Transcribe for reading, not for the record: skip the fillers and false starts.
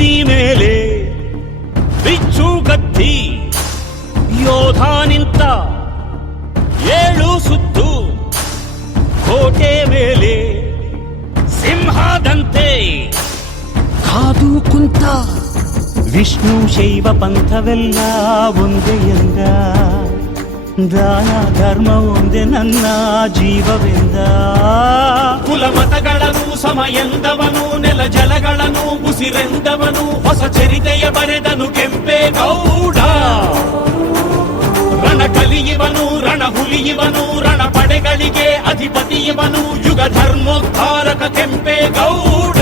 ನೆತ್ತಿ ಮೇಲೆ ಬಿಚ್ಚು ಗತ್ತಿ ಯೋಧ ನಿಂತ 7 ಸುತ್ತು ಕೋಟೆ ಮೇಲೆ ಸಿಂಹದಂತೆ ಕಾದು ಕುಂತ ವಿಷ್ಣು ಶೈವ ಪಂಥವೆಲ್ಲ ಒಂದೇ ಎಂದ ದಾನ ಧರ್ಮ ಒಂದೇ ನನ್ನ ಜೀವವೆಂದ ಕುಲ ಮತಗಳನ್ನು ಸಮ ಎಂದವನು ನೆಲ ಜಲಗಳನ್ನು ಉಸಿರೆಂದವನು ಹೊಸ ಚರಿತೆಯ ಬರೆದನು ಕೆಂಪೇಗೌಡ ರಣ ಕಲಿಯುವನು ರಣ ಹುಲಿಯುವನು ರಣ ಪಡೆಗಳಿಗೆ ಅಧಿಪತಿಯವನು ಯುಗ ಧರ್ಮೋದ್ಧಾರಕ ಕೆಂಪೇಗೌಡ